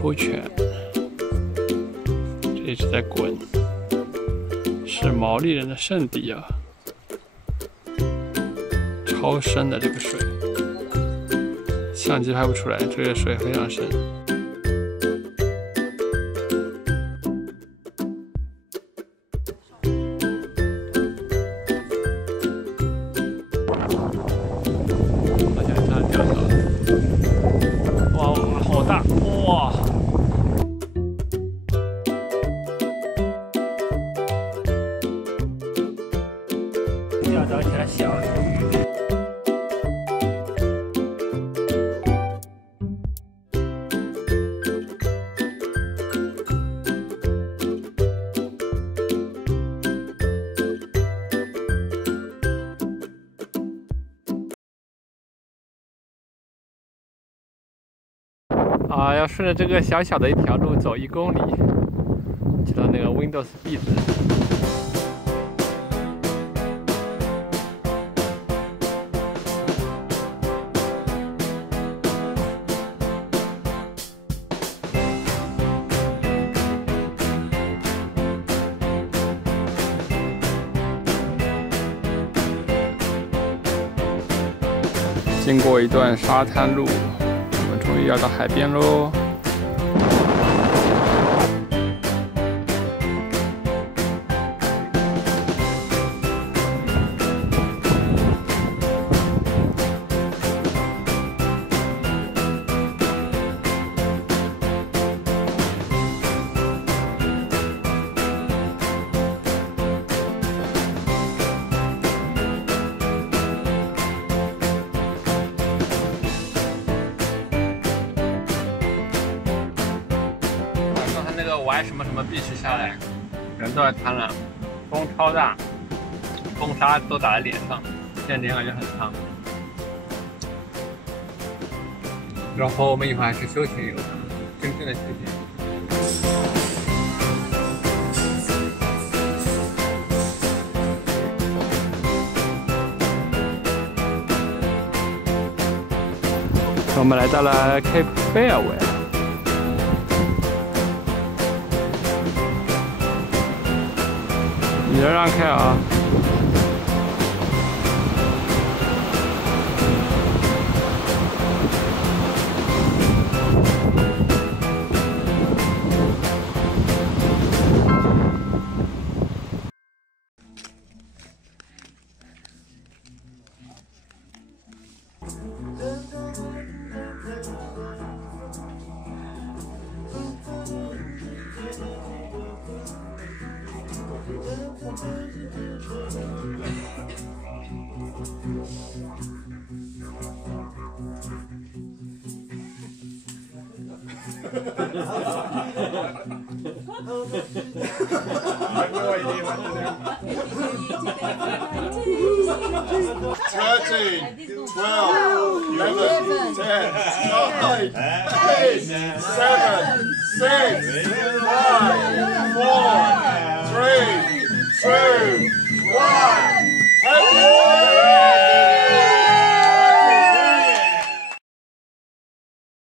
扑泉，这一直在滚，是毛利人的圣地啊！超深的这个水，相机拍不出来，这个水非常深。 要找起来小鱼。啊，要顺着这个小小的一条路走1公里，去到那个 Windows 壁纸。 经过一段沙滩路，我们终于要到海边喽。玩什么壁纸下来，人都在贪婪，风超大，风沙都打在脸上，现在脸感觉很烫。然后我们以后还是休闲游，真正的休闲。我们来到了 Cape Fairway。 你要让开啊！